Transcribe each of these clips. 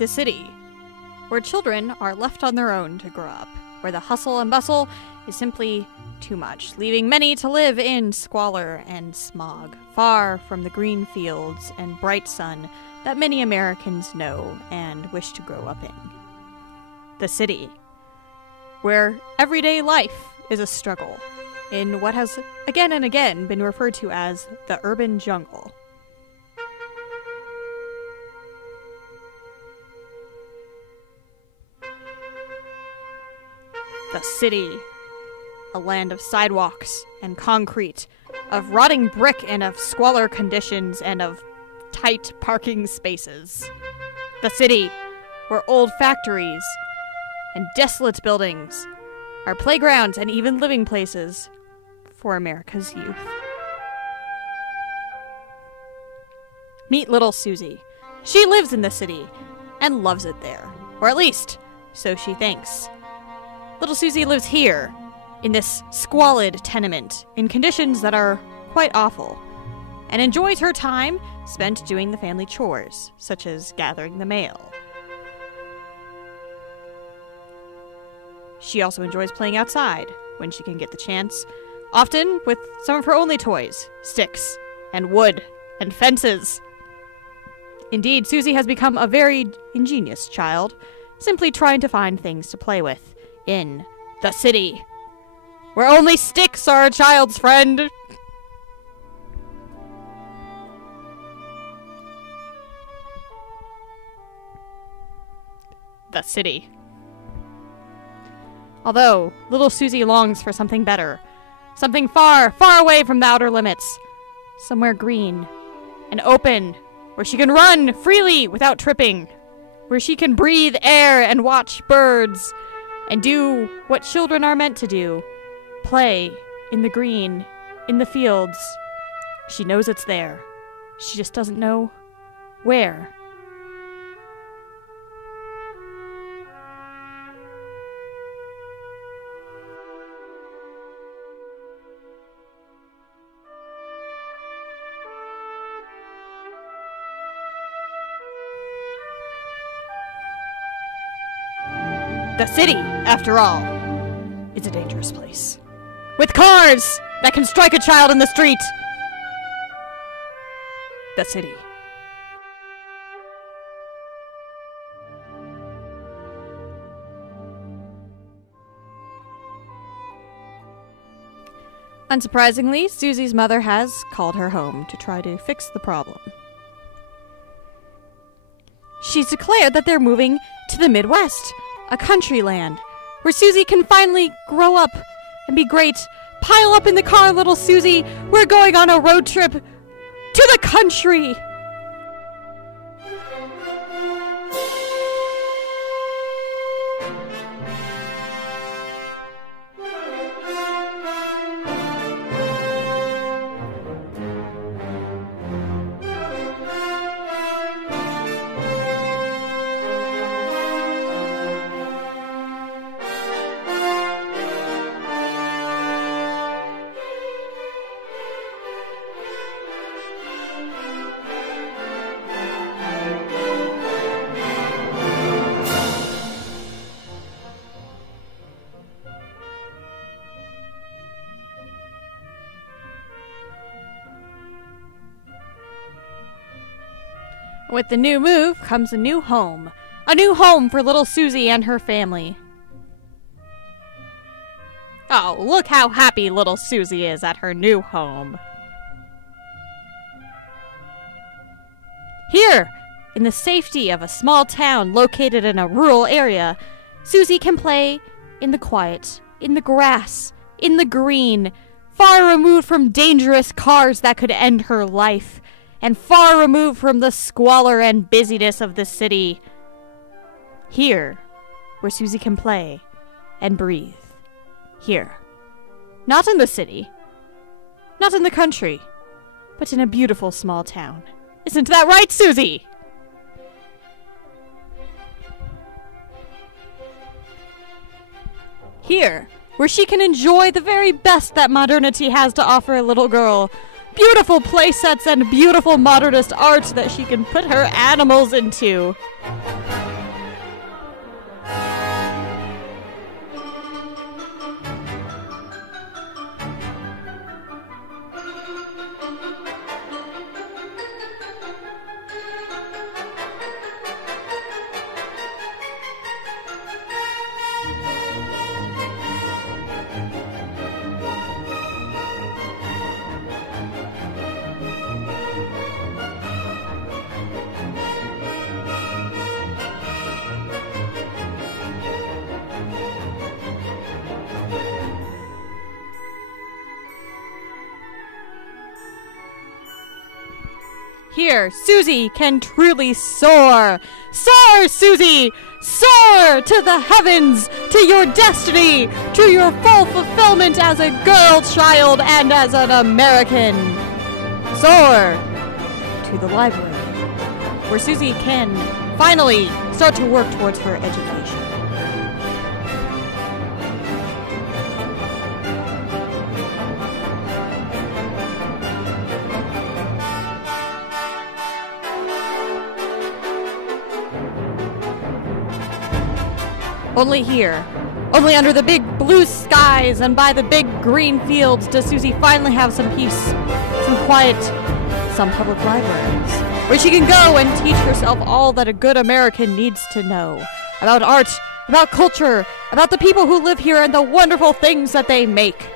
the city, where children are left on their own to grow up, where the hustle and bustle is simply too much, leaving many to live in squalor and smog, far from the green fields and bright sun that many Americans know and wish to grow up in. The city, where everyday life is a struggle, in what has again and again been referred to as the urban jungle. The city, a land of sidewalks and concrete, of rotting brick and of squalor conditions and of tight parking spaces. The city, where old factories and desolate buildings are playgrounds and even living places for America's youth. Meet little Susie. She lives in the city and loves it there, or at least, so she thinks. Little Susie lives here, in this squalid tenement, in conditions that are quite awful, and enjoys her time spent doing the family chores, such as gathering the mail. She also enjoys playing outside, when she can get the chance, often with some of her only toys, sticks, and wood, and fences. Indeed, Susie has become a very ingenious child, simply trying to find things to play with in the city, where only sticks are a child's friend. The city. Although little Susie longs for something better, something far, far away from the outer limits, somewhere green and open, where she can run freely without tripping, where she can breathe air and watch birds, and do what children are meant to do, play in the green, in the fields. She knows it's there. She just doesn't know where. The city, after all, is a dangerous place, with cars that can strike a child in the street. The city. Unsurprisingly, Susie's mother has called her home to try to fix the problem. She's declared that they're moving to the Midwest, a country land, where Susie can finally grow up and be great. Pile up in the car, little Susie. We're going on a road trip to the country. With the new move comes a new home. A new home for little Susie and her family. Oh, look how happy little Susie is at her new home. Here, in the safety of a small town located in a rural area, Susie can play in the quiet, in the grass, in the green, far removed from dangerous cars that could end her life, and far removed from the squalor and busyness of the city. Here, where Susie can play and breathe. Here. Not in the city. Not in the country. But in a beautiful small town. Isn't that right, Susie? Here, where she can enjoy the very best that modernity has to offer a little girl. Beautiful playsets and beautiful modernist art that she can put her animals into. here, Susie can truly soar. Soar, Susie! Soar to the heavens, to your destiny, to your full fulfillment as a girl child and as an American. Soar to the library, where Susie can finally start to work towards her education. Only here, only under the big blue skies and by the big green fields does Susie finally have some peace, some quiet, some public libraries, where she can go and teach herself all that a good American needs to know about art, about culture, about the people who live here and the wonderful things that they make.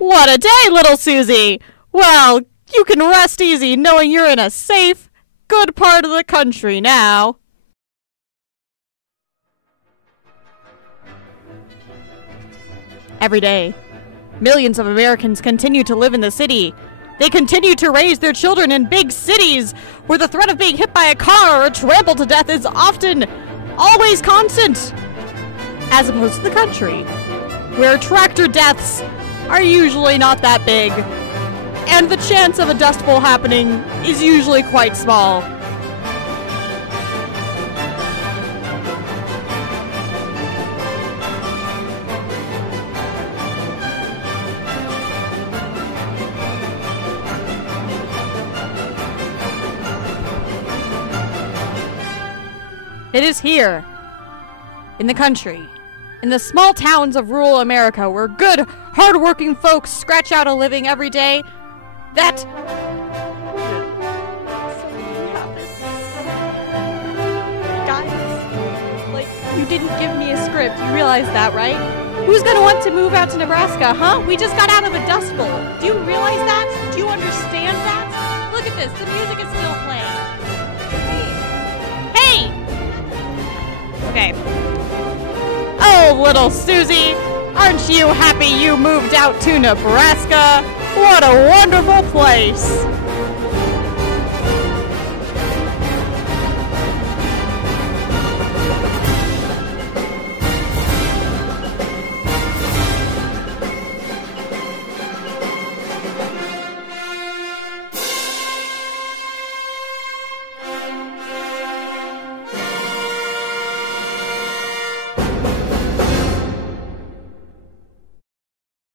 What a day, little Susie! Well, you can rest easy knowing you're in a safe, good part of the country now. Every day, millions of Americans continue to live in the city. They continue to raise their children in big cities, where the threat of being hit by a car or trampled to death is often, always constant. As opposed to the country, where tractor deaths are usually not that big. And the chance of a Dust Bowl happening is usually quite small. It is here, in the country, in the small towns of rural America, where good, hard-working folks scratch out a living every day, that something happens. Guys, like, you didn't give me a script. You realize that, right? Who's gonna want to move out to Nebraska, huh? We just got out of a Dust Bowl. Do you realize that? Do you understand that? Look at this. The music is still playing. Hey! Okay. Oh, little Susie, aren't you happy you moved out to Nebraska? What a wonderful place!